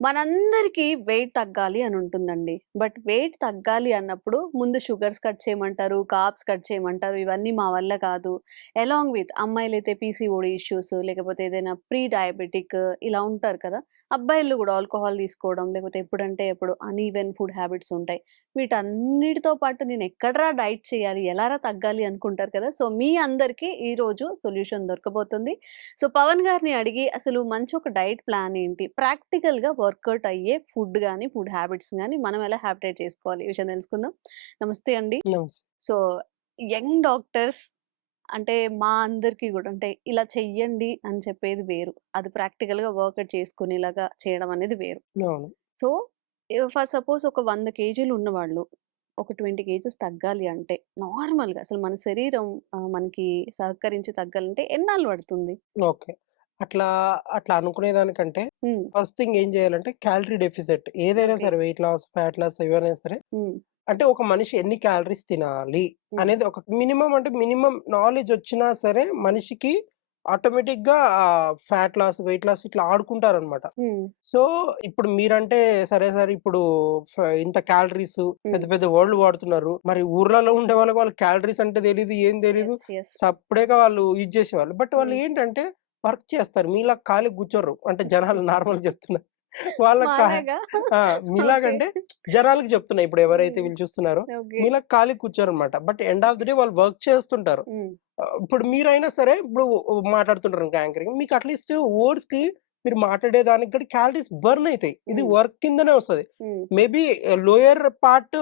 మనందరికీ వెయిట్ తగ్గాలి అని ఉంటుందండి. బట్ వెయిట్ తగ్గాలి అన్నప్పుడు ముందు షుగర్స్ కట్ చేయమంటారు, కాప్స్ కట్ చేయమంటారు. ఇవన్నీ మా వల్ల కాదు. అలాంగ్ విత్ అమ్మాయిలైతే పీసీఓడి ఇష్యూస్ లేకపోతే ఏదైనా ప్రీ డయాబెటిక్ ఇలా ఉంటారు కదా! అబ్బాయిలు గూడా ఆల్కహాల్ తీసుకోవడం లేకపోతే ఎప్పుడంటే ఎప్పుడు అన్‌ఈవెన్ ఫుడ్ హ్యాబిట్స్ ఉంటాయి. వీటన్నిటితో పాటు నేను ఎక్కడరా డైట్ చేయాలి? ఎలారా తగ్గాలి అనుకుంటారు కదా! సో మీ అందరికీ ఈరోజు సొల్యూషన్ దొరకబోతుంది. సో పవన్ గారిని అడిగి అసలు మంచి ఒక డైట్ ప్లాన్ ఏంటి? ప్రాక్టికల్‌గా వర్కౌట్ అయ్యే ఫుడ్ గాని, ఫుడ్ హ్యాబిట్స్ గాని మనం ఎలా హ్యాబిటేట్ చేసుకోవాలి? ఈ విషయం తెలుసుకుందాం. నమస్తే అండి. సో యంగ్ డాక్టర్స్ అంటే మా అందరికీ గూడా అంటే ఇలా చెయ్యండి అని చెప్పేది వేరు. అది ప్రాక్టికల్‌గా వర్కౌట్ చేసుకునేలాగా చేయడం అనేది వేరు. సో ఫర్ సపోజ్ ఒక 100 కేజీలు ఉన్నవాళ్ళు ఒక 20 కేజెస్ తగ్గాలి అంటే నార్మల్‌గా అసలు మన శరీరం మనకి సహకరించి తగ్గాలంటే ఎన్నాళ్ళు పడుతుంది? ఓకే. అట్లా అట్లా అనుకునే దానికంటే. ఫస్ట్ థింగ్ ఏం చేయాలంటే క్యాలరీ డెఫిసిట్ ఏదైనా ఓకే. సరే వెయిట్ లాస్, ఫ్యాట్ లాస్ ఏవైనా సరే. అంటే ఒక మనిషి ఎన్ని క్యాలరీస్ తినాలి. అనేది ఒక మినిమమ్ అంటే మినిమమ్ నాలెడ్జ్ వచ్చినా సరే మనిషికి ఆటోమేటిక్‌గా ఆహ్, ఫ్యాట్ లాస్, వెయిట్ లాస్ ఇట్లా ఆడుకుంటారనమాట. హ్మ్. సో ఇప్పుడు మీరంటే సరే, సరే ఇప్పుడు ఫ ఇంత క్యాలరీస్ పెద్ద. పెద్ద వర్డ్‌లు వాడుతున్నారు. మరి ఊర్లలో ఉండే వాళ్ళకి వాళ్ళకి క్యాలరీస్ అంటే తెలీదు. ఏం. యెస్. సప్పుడేగా వాళ్ళు ఇది చేసేవాళ్ళు. బట్ వాళ్ళు. ఏంటంటే వర్క్ చేస్తారు. మీలా ఖాళీగా కూర్చోరు. అంటే జనాలు నార్మల్‌గా చెప్తున్నా. వాళ్ళకి కా. మీలాగంటే జనాలకి చెప్తున్నా. ఇప్పుడు ఎవరైతే. వీళ్ళు చూస్తున్నారో. మీలా ఖాళీగా కూర్చోరనమాట. But end of the day వాళ్ళు వర్క్ చేస్తుంటారు. ఇప్పుడు మీరైనా సరే ఇప్పుడు మాట్లాడుతుంటారు అనుకో యాంకరింగ్. మీకు అట్‌లీస్ట్ వర్డ్స్‌కి మీరు మాట్లాడే దానికి కూడా క్యాలరీస్ బర్న్ అయితాయి. ఇది. వర్క్ కిందనే వస్తది. మేబీ లోయర్ పార్ట్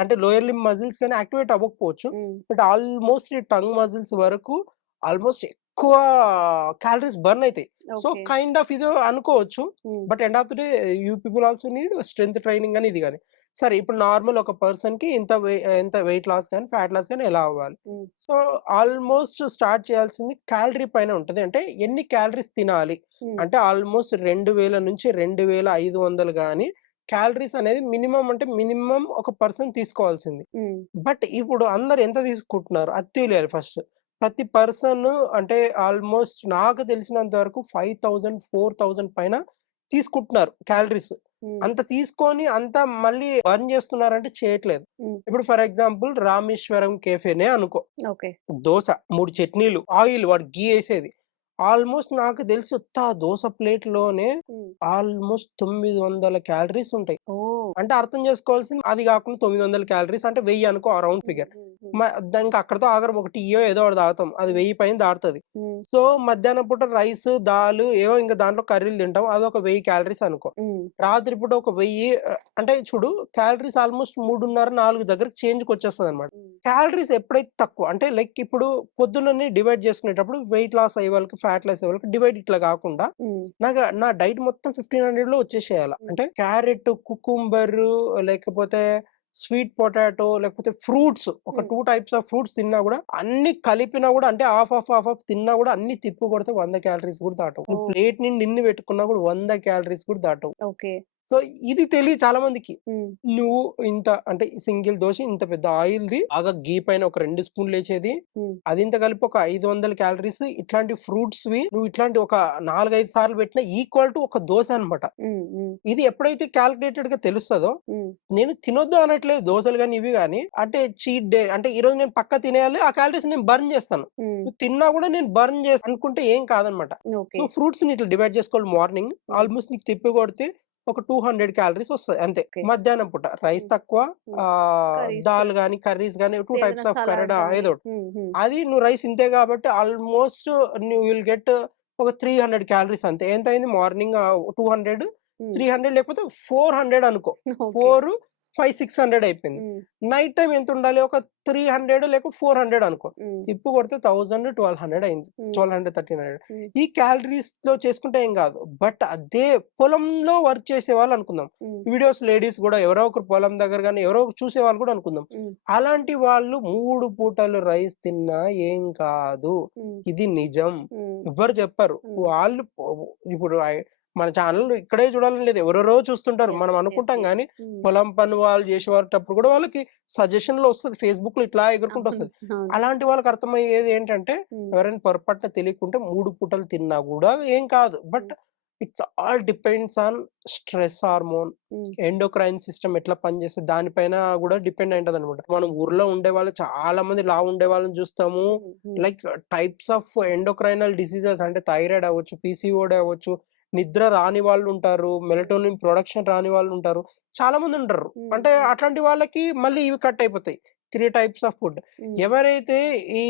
అంటే లోయర్ లింబ్ మజిల్స్ గాని యాక్టివేట్ అవ్వకపోవచ్చు. బట్ ఆల్మోస్ట్ టంగ్ మజిల్స్ వరకు ఆల్మోస్ట్ ఎక్కువ క్యాలరీస్ బర్న్ అయితాయి. సో. కైండ్ ఆఫ్ ఇది అనుకోవచ్చు. But end of the day you people also need strength training అని ఇది గాని. సరే ఇప్పుడు నార్మల్ ఒక పర్సన్‌కి ఇంత వె ఎంత వెయిట్ లాస్ గాని, ఫ్యాట్ లాస్ గాని ఎలా అవ్వాలి? సో ఆల్మోస్ట్ స్టార్ట్ చేయాల్సింది క్యాలరీ పైన ఉంటది. అంటే ఎన్ని క్యాలరీస్ తినాలి? అంటే ఆల్మోస్ట్ 2000 నుంచి 2500 గాని క్యాలరీస్ అనేది మినిమమ్ అంటే మినిమమ్ ఒక పర్సన్ తీసుకోవాల్సింది. బట్ ఇప్పుడు అందరూ ఎంత తీసుకుంటున్నారు? అది తెలియాలి ఫస్ట్. ప్రతి పర్సన్ అంటే ఆల్మోస్ట్ నాకు తెలిసినంత వరకు 5000, 4000 పైన తీసుకుంటున్నారు క్యాలరీస్. అంత తీసుకొని అంత మళ్ళీ బర్న్ చేస్తున్నారంటే చేయట్లేదు. ఇప్పుడు ఫర్ ఎగ్జాంపుల్ రామేశ్వరం కేఫేనే అనుకో. దోస, 3 చట్నీలు, ఆయిల్ వాడు ఘీ ఏసేది. ఆల్మోస్ట్ నాకు తెలిసి ఉత్త ఆ దోస ప్లేట్‌లోనే హ్మ్. ఆల్మోస్ట్ 900 క్యాలరీస్ ఉంటాయి. అంటే అర్థం చేసుకోవాల్సింది అది కాకుండా 900 క్యాలరీస్ అంటే 1000 అనుకో ఆ రౌండ్ హ్మ్. ఫిగర్. హ్మ్. హ్మ్. మ ద ఇంక అక్కడితో ఆగరు. ఒక టీయో ఏదో ఒకటి తాగుతాం. అది. 1000 పైన దాటుతది. హ్మ్. సో మధ్యాహ్నం పూట రైస్, దాల్ ఏవో ఇంక దాంట్లో కర్రీలు తింటాం. అదొక 1000 క్యాలరీస్ అనుకో. రాత్రి పూట ఒక 1000 ఆహ్, అంటే చూడు క్యాలరీస్ ఆల్మోస్ట్ 3:30, 4 దగ్గరకి చేంజ్‌కొచ్చేస్తదనమాట. హ్మ్. క్యాలరీస్ ఎప్పుడైతే తక్కువ అంటే లైక్ ఇప్పుడు పొద్దున్ననే డివైడ్ చేసుకునేటప్పుడు వెయిట్ లాస్ అయ్యే వాళ్ళకి, ఫ్యాట్ లాస్ అయ్యే వాళ్ళకి డివైడ్ ఇట్లా కాకుండా. నాకు నా డైట్ మొత్తం 1500లో వచ్చేసేయాల. హ్మ్. అంటే క్యారెట్, కుకుంబర్ లేకపోతే స్వీట్ పొటాటో లేకపోతే ఫ్రూట్స్ ఒక. 2 టైప్స్ ఆఫ్ ఫ్రూట్స్ తిన్నా గూడా అన్ని కలిపినా గూడా అంటే హాఫ్, హాఫ్, హాఫ్, హాఫ్ తిన్నా గూడా అన్ని తిప్పి కొడితే 100 క్యాలరీస్ కూడా దాటవు. ప్లేట్ నిండా ఇన్ని పెట్టుకున్నా గూడా 100 క్యాలరీస్ కూడా దాటవు. ఓకే. సో ఇది తెలీదు చాలా మందికి. నువ్వు ఇంత అంటే సింగిల్ దోస ఇంత పెద్ద ఆయిల్‌ది బాగా ఘీ పైన ఒక 2 స్పూన్‌లేసేది. హ్మ్. అదింత కలిపి ఒక 500 క్యాలరీస్ ఇట్లాంటి ఫ్రూట్స్‌వి నువ్వు ఇట్లాంటి ఒక 4, 5 సార్లు పెట్టినా ఈక్వల్ టు ఒక దోస అనమాట. ఇది ఎప్పుడైతే కాలిక్యులేటెడ్‌గా తెలుస్తదో హ్మ్. నేను తినొద్దు అనట్లేదు దోసలు గాని, ఇవి గాని. అంటే చీట్ డే అంటే ఈరోజు నేను పక్కా తినేయాలి. ఆ క్యాలరీస్ నేను బర్న్ చేస్తాను. తిన్నా గూడా నేను బర్న్ చేసి అనుకుంటే ఏం కాదనమాట. ఓకే. సో ఫ్రూట్స్‌ని ఇట్లా డివైడ్ చేసుకోవాలి మార్నింగ్. ఆల్మోస్ట్ నీకు తిప్పి కొడితే ఒక 200 క్యాలరీస్ వస్తాయి అంతే. మధ్యాహ్నం పూట రైస్. తక్కువ. దాల్ గాని, కర్రీస్ గాని 2 ఏదైనా టైప్స్ ఆఫ్ కర్డ్. ఏదో. అది నువ్వు రైస్ ఇంతే కాబట్టి ఆల్మోస్ట్ యూ విల్ గెట్ ఒక 300 క్యాలరీస్ అంతే. ఎంతయింది మార్నింగ్ ఆహ్, 200, హ్మ్. 300 లేకపోతే 400 అనుకో. ఓకే. 4, 5, 600 అయిపోయింది. నైట్ టైమ్ ఎంత ఉండాలి? ఒక 300 లేక 400 అనుకో. హ్మ్. తిప్పి కొడితే 1000, 1200 అయింది. హ్మ్. 1200, 1300 హ్మ్. ఈ క్యాలరీస్‌లో చేసుకుంటే ఏం గాదు. బట్ అదే పొలంలో వర్క్ చేసేవాళ్ళు అనుకుందాం. హ్మ్. వీడియోస్ లేడీస్ గూడా ఎవరో ఒకరు పొలం దగ్గర గాని ఎవరో ఒకరు చూసేవాళ్ళు కూడా అనుకుందాం. అలాంటి వాళ్ళు 3 పూటలు రైస్ తిన్నా ఏం కాదు. ఇది నిజం. ఎవ్వరు చెప్పరు. వాళ్ళు ఇప్పుడు మన ఛానెల్ ఇక్కడే చూడాలని లేదు. ఎవరెవరో చూస్తుంటారు. మనం. అనుకుంటాం హ్మ్. పొలం పని వాళ్ళు చేసేటప్పుడు కూడా వాళ్ళకి సజెషన్‌లో వస్తది. ఫేస్‌బుక్‌లో ఇట్లా ఎగురుకుంటూ. వస్తది. అలాంటి వాళ్ళకి అర్థమయ్యేది ఏంటంటే. ఎవరైనా పొరపాటున తెలియకుంటే 3 పూటలు తిన్నా గూడా ఏం కాదు. But. It's all depends on stress hormone. Endocrine system ఎట్లా పనిచేస్తది దానిపైన గూడా డిపెండ్ అయింటదనమాట. మనం ఊర్లో ఉండేవాళ్ళు చాలా మంది లావు ఉండే వాళ్ళని చూస్తాము. Like types of endocrinal diseases అంటే థైరాయిడ్ అవ్వచ్చు, పీసీఓడీ అవ్వచ్చు, నిద్ర రాని వాళ్ళుంటారు, మెలటోనిన్ ప్రొడక్షన్ రాని వాళ్ళుంటారు. చాలా మందుంటారు. హ్మ్. అంటే. అట్లాంటి వాళ్ళకి మళ్ళీ ఇవి కట్ అయిపోతాయి. 3 టైప్స్ ఆఫ్ ఫుడ్. ఎవరైతే ఈ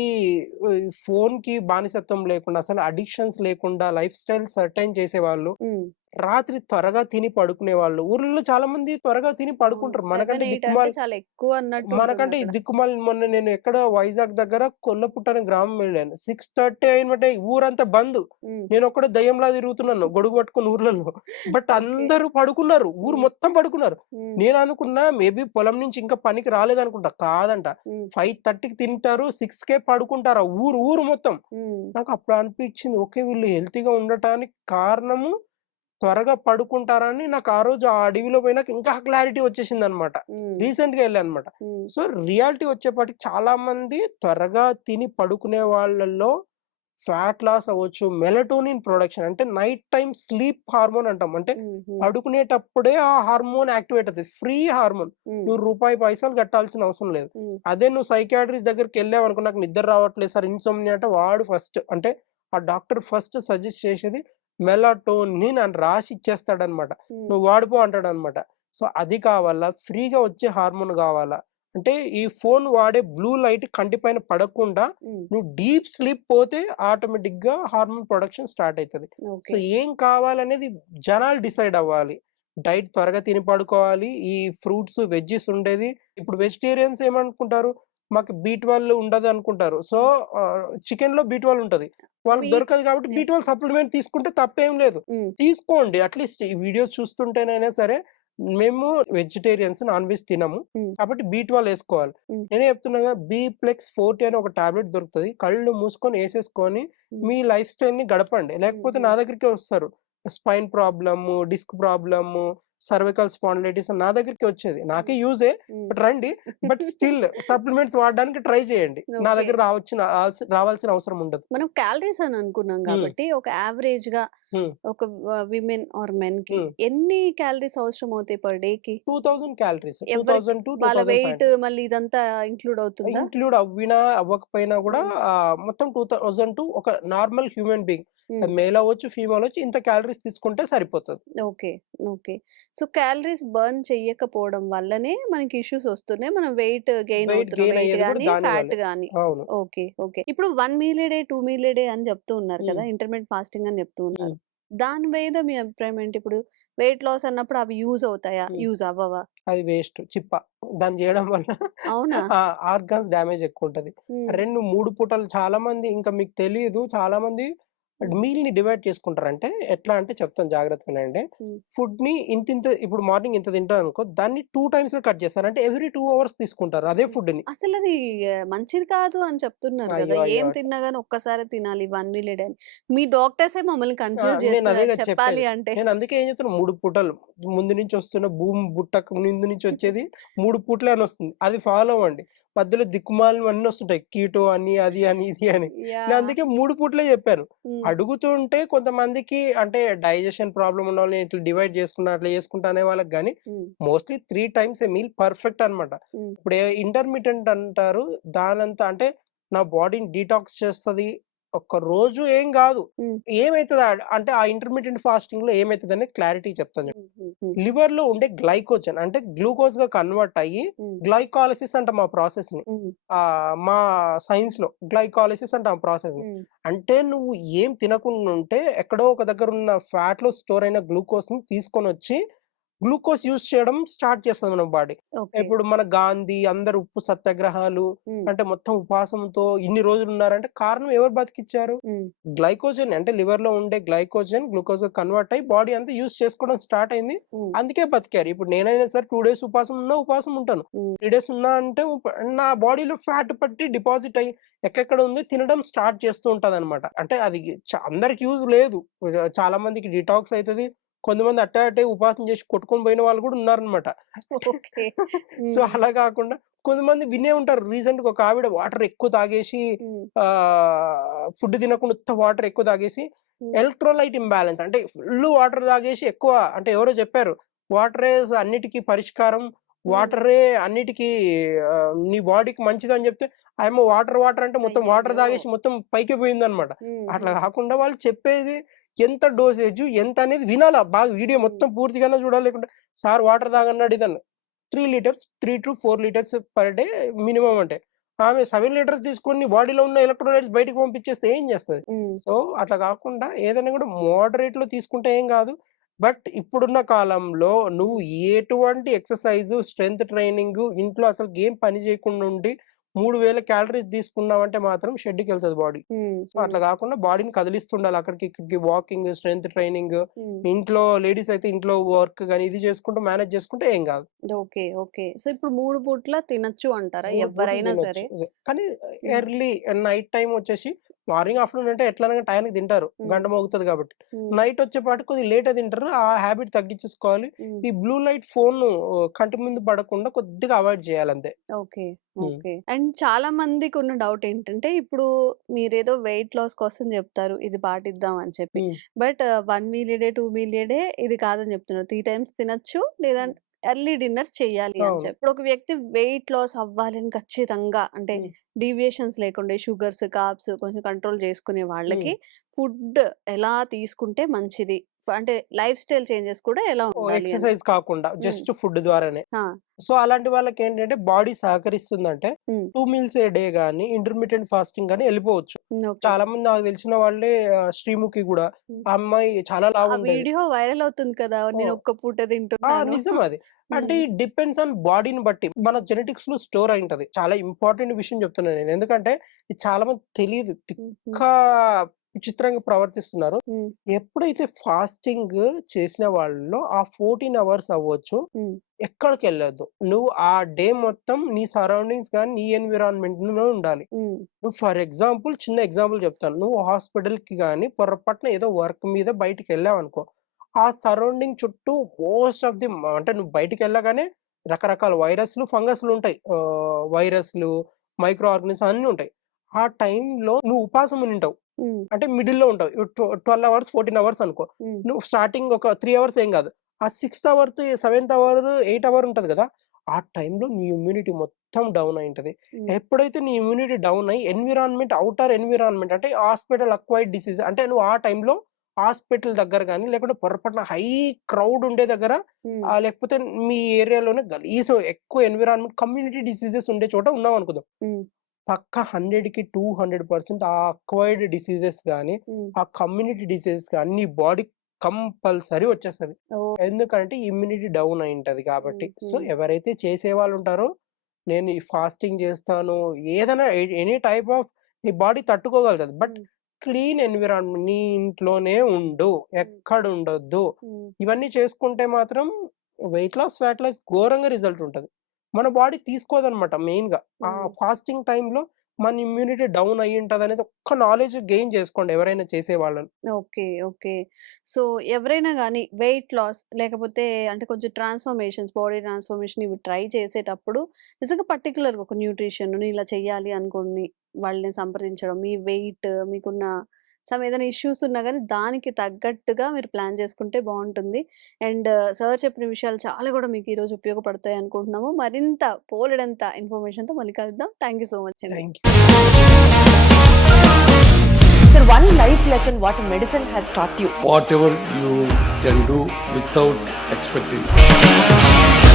ఈ ఫోన్‌కి బానిసత్వం లేకుండా అసలు అడిక్షన్స్ లేకుండా లైఫ్ స్టైల్ సర్టైన్ చేసేవాళ్ళు, హ్మ్. రాత్రి త్వరగా తిని పడుకునేవాళ్ళు. ఊర్లలో చాలా మంది త్వరగా తిని. పడుకుంటారు. 7, మనకంటే 8 అంటే దిక్కుమాలి చాలా ఎక్కువ అన్నట్టు మనకంటే. దిక్కుమాలి మొన్న నేను ఎక్కడ వైజాగ్ దగ్గర కొల్లపుట్ట అనే గ్రామం వెళ్ళాను. 6:30 అయినమంటే ఊరంతా బంద్. హ్మ్. నేనొక్కడే దెయ్యంలా తిరుగుతున్నాను గొడుగు పట్టుకొని ఊర్లలో. బట్. అందరూ పడుకున్నారు. ఊరు. మొత్తం పడుకున్నారు. హ్మ్. నేననుకున్నా మేబీ పొలం నుంచి ఇంకా పనికి రాలేదనుకుంటా. కాదంట. హ్మ్. 5:30కి తింటారు. 6కే పడుకుంటారు. ఆ ఊరు ఊరు మొత్తం. నాకు అప్పుడు అనిపించింది. ఓకే. వీళ్ళు హెల్తీగా ఉండటానికి కారణము త్వరగా పడుకుంటారని నాకు ఆ రోజు ఆ అడవిలో పోయినాక ఇంకా క్లారిటీ వచ్చేసిందనమాట. హ్మ్. రీసెంట్‌గా ఎళ్ళాననమాట. హ్మ్. సో, రియాలిటీ వచ్చేపాటికి చాలా మంది త్వరగా తిని పడుకునే వాళ్ళలో ఫ్యాట్ లాస్ అవ్వచ్చు, మెలటోనిన్ ప్రొడక్షన్ అంటే నైట్ టైమ్ స్లీప్ హార్మోన్ అంటాం. అంటే. పడుకునేటప్పుడే ఆ హార్మోన్ యాక్టివేట్ అవుతది. Free hormone. నువ్వు రూపాయి పైసలు కట్టాల్సిన అవసరం లేదు. అదే నువ్వు సైకియాట్రిస్ట్ దగ్గరికెళ్ళావనుకో నాకు నిద్ర రావట్లేదు సార్ ఇన్సోమ్నియా అంటే వాడు ఫస్ట్ అంటే ఆ డాక్టర్ ఫస్ట్ సజెస్ట్ చేసేది మెలటోనిన్ అని రాసి ఇచ్చేస్తాడనమాట. నువ్వు వాడిపో అంటాడనమాట. సో, అది కావాలా? ఫ్రీగా వచ్చే హార్మోన్ కావాలా? అంటే ఈ ఫోన్ వాడే బ్లూ లైట్ కంటి పైన పడకుండా. నువ్వు డీప్ స్లీప్ పోతే ఆటోమేటిక్‌గా హార్మోన్ ప్రొడక్షన్ స్టార్ట్ అయితది. సో. ఏం కావాలనేది జనాలు డిసైడ్ అవ్వాలి. డైట్ త్వరగా తిని పడుకోవాలి. ఈ ఫ్రూట్స్, వెజ్జీస్ ఉండేది. ఇప్పుడు వెజిటేరియన్స్ ఏమనుకుంటారు? మాకు బి12 ఉండదనుకుంటారు. సో, హ్మ్. ఆహ్, చికెన్‌లో బి12 ఉంటది. వాళ్ళకి దొరకదు కాబట్టి యెస్. బి12 సప్లిమెంట్ తీసుకుంటే తప్పేం లేదు. హ్మ్. తీసుకోండి. అట్‌లీస్ట్ ఈ వీడియోస్ చూస్తుంటేనైనా సరే మేము వెజిటేరియన్స్ నాన్ వెజ్ తినము. హ్మ్. కాబట్టి బి12 ఏసుకోవాలి. హ్మ్. నేనే చెప్తున్నా కదా! బి-ప్లెక్స్ 40 అని ఒక టాబ్లెట్ దొరుకుతది. కళ్ళు మూసుకొని ఏసేసుకొని హ్మ్. మీ లైఫ్ స్టైల్‌ని గడపండి. హ్మ్. లేకపోతే. నా దగ్గరికే వస్తారు. Spine problem, disc problem, cervical spondylitis నా దగ్గరికే వచ్చేది. నాకే. యూజే. బట్ రండి. బట్ స్టిల్ సప్లిమెంట్స్ వాడడానికి ట్రై చేయండి. నా. దగ్గర రావచ్చిన రావాల్సిన అవసరం ఉండదు. మనం క్యాలరీస్ అని అనుకున్నాం. కాబట్టి ఒక యావరేజ్‌గా హ్మ్. ఒక విమెన్ ఆర్ మెన్‌కి హ్మ్. ఎన్ని క్యాలరీస్ అవసరం అవుతాయి పర్ డేకి? 2000 క్యాలరీస్. ఎవరికి 2000 వాళ్ళ వెయిట్ 2500 మళ్ళీ ఇదంతా ఇంక్లూడ్ అవుతుందా? ఇంక్లూడ్ అవ్వినా, అవ్వకపోయినా. ఆహ్, మొత్తం 2000 టు ఒక నార్మల్ హ్యూమన్ బీయింగ్ మేల్ అవ్వచ్చు, ఫీమేల్ అవ్వచ్చు. ఇంత క్యాలరీస్ తీసుకుంటే సరిపోతది. Okay. Okay. So, calories burn చెయ్యకపోవడం వల్లనే మనకి ఇష్యూస్ వస్తున్నాయి. మనం వెయిట్ గెయిన్ ఫ్యాట్. గాని. ఓకే. ఓకే. ఇప్పుడు 1 meal a day, 2 meal day అని చెప్తూ ఉన్నారు కదా! హ్మ్. ఇంటర్మిటెంట్ ఫాస్టింగ్ అని చెప్తూ ఉన్నారు. దాని మీద మీ అభిప్రాయం ఏంటి? ఇప్పుడు వెయిట్ లాస్ అన్నప్పుడు అవి యూజ్ అవుతాయా? యూజ్ అవ్వవా? అది వేస్ట్. చిప్ప. దాన్ని జేయడం వల్ల అవునా? ఆర్గాన్స్ డ్యామేజ్ ఎక్కువుంటది. హ్మ్. 2, 3 పూటలు చాలామంది ఇంకా మీకు తెలీదు చాలామంది హ్మ్. మీల్‌ని డివైడ్ చేసుకుంటారు. అంటే ఎట్లా అంటే చెప్తాను జాగ్రత్తగా వినండి. హ్మ్. ఫుడ్‌ని ఇంతింత ఇప్పుడు మార్నింగ్ ఇంత తింటారనుకో దాన్ని 2 టైమ్స్‌గా కట్ చేస్తారు. అంటే ఎవ్రీ 2 అవర్స్ తీసుకుంటారు అదే హ్మ్. ఫుడ్‌ని. అసలది ఆహ్, మంచిది కాదు అని చెప్తున్నారు కదా! ఏం తిన్నా గాని ఒక్కసారే తినాలి 1 మీల్ అని. మీ డాక్టర్సే మమ్మల్ని ఆ! కన్‌ఫ్యూజ్ అదే చెప్పాలి. అంటే. నేను అందుకే ఏం చెప్తున్నా 3 పూటలు ముందు నుంచి వస్తున్న భూమి బుట్టకు ముందు నుంచి వచ్చేది 3 పూటలే అనొస్తుంది. అది ఫాలో అవ్వండి. మధ్యలో దిక్కుమాలినవన్నీ వస్తుంటాయి. కీటో అని, అది అని, ఇది అని. నేను! అందుకే 3 పూటలే చెప్పాను. హ్మ్. అడుగుతుంటే కొంతమందికి అంటే డైజెషన్ ప్రాబ్లమ్ ఉన్నోళ్ళని ఇట్లా డివైడ్ చేసుకున్నా అట్లా చేసుకుంటా అనే వాళ్ళకి గాని హ్మ్. Mostly 3 times a meal perfect అన్నమాట. హ్మ్. ఇప్పుడు ఇంటర్మిటెంట్ అంటారు. దానంతా అంటే నా బాడీని డీటాక్స్ చేస్తది. ఒక్క రోజు ఏం. హ్మ్. ఏమైతది అంటే ఆ ఇంటర్మిటెంట్ ఫాస్టింగ్‌లో ఏమైతదనేది క్లారిటీ చెప్తాను. హ్మ్. హ్మ్. హ్మ్. లివర్‌లో ఉండే గ్లైకోజన్ అంటే గ్లూకోజ్‌గా కన్వర్ట్ అయ్యి. గ్లైకాలిసిస్ అంటాం ఆ ప్రాసెస్‌ని. హ్మ్. ఆహ్, మా సైన్స్‌లో గ్లైకాలిసిస్ అంటాం ఆ ప్రాసెస్‌ని. హ్మ్. అంటే నువ్వు ఏం తినకుండా ఉంటే ఎక్కడో ఒక దగ్గర ఉన్న ఫ్యాట్‌లో స్టోర్ అయిన గ్లూకోజ్‌ని తీసుకొనొచ్చి గ్లూకోజ్ యూజ్ చేయడం స్టార్ట్ చేస్తది మన బాడీ. ఇప్పుడు మన గాంధీ అందరూ ఉప్పు సత్యాగ్రహాలు. అంటే మొత్తం ఉపవాసంతో ఇన్ని రోజులు ఉన్నారంటే కారణం ఎవరు బతికిచ్చారు? గ్లైకోజన్ అంటే లివర్‌లో ఉండే గ్లైకోజన్ గ్లూకోజ్‌గా కన్వర్ట్ అయ్యి బాడీ అంతా యూజ్ చేసుకోవడం స్టార్ట్ అయింది. అందుకే బతికారు. ఇప్పుడు నేనైనా సరే 2 డేస్ ఉపవాసం ఉన్నా ఉపవాసం ఉంటాను. 3 డేస్ ఉన్నా అంటే నా బాడీలో ఫ్యాట్ పట్టి డిపాజిట్ అయ్యి ఎక్కడెక్కడ ఉంది తినడం స్టార్ట్ చేస్తూ ఉంటదనమాట. అంటే అది అందరికి యూజ్ లేదు. చాలా మందికి డిటాక్స్ అయితది. కొంతమంది అట్టే అట్టే ఉపవాసం చేసి కొట్టుకొని పోయిన వాళ్ళు కూడా ఉన్నారనమాట. సో. అలా కాకుండా కొంతమంది వినే ఉంటారు. రీసెంట్‌గా ఒక ఆవిడ వాటర్ ఎక్కువ తాగేసి. ఆహ్, ఫుడ్ తినకుండా ఉత్త వాటర్ ఎక్కువ తాగేసి. ఎలక్ట్రోలైట్ ఇంబాలెన్స్ అంటే ఫుల్ వాటర్ తాగేసి ఎక్కువ అంటే ఎవరో చెప్పారు వాటరే అన్నిటికీ పరిష్కారం. వాటరే అన్నిటికీ నీ బాడీకి మంచిదని చెప్తే ఆయమ్మ వాటర్ వాటర్ అంటే మొత్తం వాటర్! తాగేసి మొత్తం పైకి పోయిందన్నమాట. హ్మ్. అట్లా. కాకుండా వాళ్ళు చెప్పేది ఎంత డోసేజ్ ఎంత అనేది వినాలా. బాగా వీడియో. మొత్తం పూర్తిగానే చూడాలి. లేకుంటే సార్ వాటర్ తాగన్నాడు ఇదన్నా. 3 litres 3-4 litres per day minimum అంటే. ఆమె 7 లీటర్స్ తీసుకొని బాడీలో ఉన్న ఎలక్ట్రోలైట్స్ బయటికి పంపించేస్తే ఏం చేస్తది? సో, అట్లా కాకుండా ఏదైనా కూడా మోడరేట్‌లో తీసుకుంటే ఏం కాదు. బట్ ఇప్పుడున్న కాలంలో నువ్వు. ఎటువంటి ఎక్సర్‌సైజ్, స్ట్రెంత్ ట్రైనింగ్ ఇంట్లో అసలు ఏం పని చేయకుండా ఉండి 3000 క్యాలరీస్ తీసుకున్నావంటే మాత్రం షెడ్‌కెళ్తది బాడీ. హ్మ్. సో, అట్లా. కాకుండా బాడీని కదిలిస్తుండాలి. అక్కడికి ఇక్కడికి వాకింగ్, స్ట్రెంత్ ట్రైనింగ్. ఇంట్లో లేడీస్ అయితే ఇంట్లో వర్క్ గాని ఇది చేసుకుంటూ మేనేజ్ చేసుకుంటే ఏం కాదు. ఓకే. ఓకే. సో, ఇప్పుడు 3 పూట్ల తినొచ్చు అంటారా? 3 పూటలు ఎవ్వరైనా తినొచ్చు. సరే? కానీ. ఎర్లీ నైట్ టైమ్ వచ్చేసి మార్నింగ్, ఆఫ్టర్‌నూన్ అంటే ఎట్లైనా టయానికి తింటారు. గంట మోగుతది కాబట్టి. నైట్ వచ్చేపాటికి కొద్దిగా లేట్‌గా తింటారు. ఆ హ్యాబిట్ తగ్గించేసుకోవాలి. ఈ బ్లూ లైట్ ఫోను కంటి ముందు పడకుండా కొద్దిగా అవాయిడ్ చేయాలంతే. ఓకే. ఓకే. అండ్ చాలా మందికున్న డౌట్ ఏంటంటే, ఇప్పుడు మీరేదో వెయిట్ లాస్ కోసం చెప్తారు. ఇది పాటిద్దాం అని చెప్పి. But 1 meal a day, 2 meal a day ఇది కాదని చెప్తున్నారు. 3 టైమ్స్ తినొచ్చు. లేదా. ఎర్లీ డిన్నర్స్ చేయాలి అని. చెప్పి. ఇప్పుడు ఒక వ్యక్తి వెయిట్ లాస్ అవ్వాలని ఖచ్చితంగా అంటే. డీవియేషన్స్ లేకుండా షుగర్స్, కార్బ్స్ కొంచెం కంట్రోల్ చేసుకునే వాళ్ళకి. ఫుడ్ ఎలా తీసుకుంటే మంచిది? అంటే లైఫ్ స్టైల్ చేంజెస్ కూడా ఎలా? ఎక్సర్‌సైజ్ కాకుండా. జస్ట్ ఫుడ్ ద్వారానే. సో, అలాంటి వాళ్ళకేంటంటే బాడీ సహకరిస్తుందంటే. 2 మీల్స్ ఏ డే గాని, ఇంటర్మిటెంట్ ఫాస్టింగ్ గాని ఎళ్ళిపోవచ్చు. హ్మ్. ఓకే. చాలామంది నాకు తెలిసిన వాళ్ళే శ్రీముఖి. ఆ అమ్మాయి చాలా లావుండేది. వీడియో వైరల్ అవుతుంది కదా! నేను! ఒక్క పూట ఆ! తింటున్నాను. నిజం అది. అంటే డిపెండ్స్ ఆన్ బాడీని బట్టి. మన జెనెటిక్స్‌లో స్టోర్ అయుంటది. చాలా ఇంపార్టెంట్ విషయం చెప్తున్నా నేను. ఎందుకంటే ఇది చాలా. హ్మ్. హ్మ్. తిక్కా విచిత్రంగా ప్రవర్తిస్తున్నారు. ఎప్పుడైతే ఫాస్టింగ్ చేసిన వాళ్ళలో ఆ 14 అవర్స్ అవ్వచ్చు. హ్మ్. ఎక్కడికెళ్ళొద్దు. నువ్వు ఆ డే మొత్తం నీ సరౌండింగ్స్ గాని, నీ ఎన్విరాన్మెంట్‌లో ఉండాలి. హ్మ్. నువ్వు ఫర్ ఎగ్జాంపుల్ చిన్న ఎగ్జాంపుల్ చెప్తాను. నువ్వు హాస్పిటల్‌కి గాని పొరపాటున ఏదో వర్క్ మీద బయటికెళ్ళావనుకో. ఆ సరౌండింగ్ చుట్టూ మోస్ట్ ఆఫ్ ది అంటే నువ్వు బయటికెళ్ళగానే రకరకాల వైరస్‌లు, ఫంగస్‌లు ఉంటాయి. వైరస్‌లు, మైక్రో ఆర్గానిజమ్స్ అన్నీ ఉంటాయి. ఆ టైంలో నువ్వు ఉపాసం ఉండింటావు. అంటే మిడిల్‌లో ఉంటావు. ఇప్పుడు ట్వ 12 అవర్స్, 14 అవర్స్ అనుకో. నువ్వు స్టార్టింగ్ ఒక 3 అవర్స్ ఏం కాదు. ఆ sixth hour, seventh hour, eighth hour ఉంటది కదా! ఆ టైంలో నీ ఇమ్యూనిటీ మొత్తం డౌన్ అయుంటది. హ్మ్. ఎప్పుడైతే నీ ఇమ్యూనిటీ డౌన్ అయ్యి ఎన్విరాన్మెంట్ ఔటర్ ఎన్విరాన్మెంట్ అంటే హాస్పిటల్ అక్వైర్డ్ డిసీజ్ అంటే నువ్వు ఆ టైంలో హాస్పిటల్ దగ్గర గాని, లేకుంటే పొరపాటున హై క్రౌడ్ ఉండే దగ్గర లేకపోతే మీ ఏరియాలోనే గలీజు ఎక్కువ ఎన్విరాన్మెంట్ కమ్యూనిటీ డిసీజెస్ ఉండే చోట ఉన్నావనుకుందాం. హ్మ్. పక్కా 100కి 200% ఆ అక్వైర్డ్ డిసీజెస్ గాని, హ్మ్. ఆ కమ్యూనిటీ డిసీజెస్ గాని నీ బాడీకి కంపల్సరీ వచ్చేస్తది. ఎందుకంటే ఇమ్యూనిటీ డౌన్ అయుంటది కాబట్టి. హ్మ్. సో. ఎవరైతే చేసేవాళ్ళు ఉంటారో, నేను ఈ ఫాస్టింగ్ చేస్తాను, ఏదైనా ఎనీ టైప్ ఆఫ్ నీ బాడీ తట్టుకోగలుగుతది. బట్. క్లీన్ ఎన్విరాన్మెంట్ నీ ఇంట్లోనే ఉండు. హ్మ్. ఎక్కడుండొద్దు. హ్మ్. ఇవన్నీ చేసుకుంటే మాత్రం వెయిట్ లాస్, ఫ్యాట్ లాస్ ఘోరంగా రిజల్ట్ ఉంటది. మన బాడీ తీసుకోదనమాట మెయిన్‌గా. ఆ. ఫాస్టింగ్ టైమ్‌లో మన ఇమ్యూనిటీ డౌన్ అయ్యుంటదనేది ఒక్క నాలెడ్జ్ గెయిన్ చేసుకోండి ఎవరైనా చేసేవాళ్ళని. ఓకే. ఓకే. సో, ఎవరైనా గాని వెయిట్ లాస్ లేకపోతే అంటే కొంచెం ట్రాన్స్‌ఫర్మేషన్స్, బాడీ ట్రాన్స్‌ఫర్మేషన్ ఇవి ట్రై చేసేటప్పుడు నిజంగా పర్టిక్యులర్‌గా ఒక న్యూట్రిషన్ ఇలా చేయాలి అనుకోని వాళ్ళని సంప్రదించడం. మీ వెయిట్ మీకున్న సమ్ ఏదైనా ఇష్యూస్ ఉన్నా గాని దానికి తగ్గట్టుగా మీరు ప్లాన్ చేసుకుంటే బావుంటుంది. అండ్ సార్ చెప్పిన విషయాలు చాలా గూడా మీకు ఈరోజు ఉపయోగపడతాయి అనుకుంటున్నాము. మరింత బోలెడంత ఇన్ఫర్మేషన్‌తో మళ్ళీ కలుద్దాం. Thank you so much. Thank you. Sir, one life lesson what medicine has taught you. whatever you can do without expecting.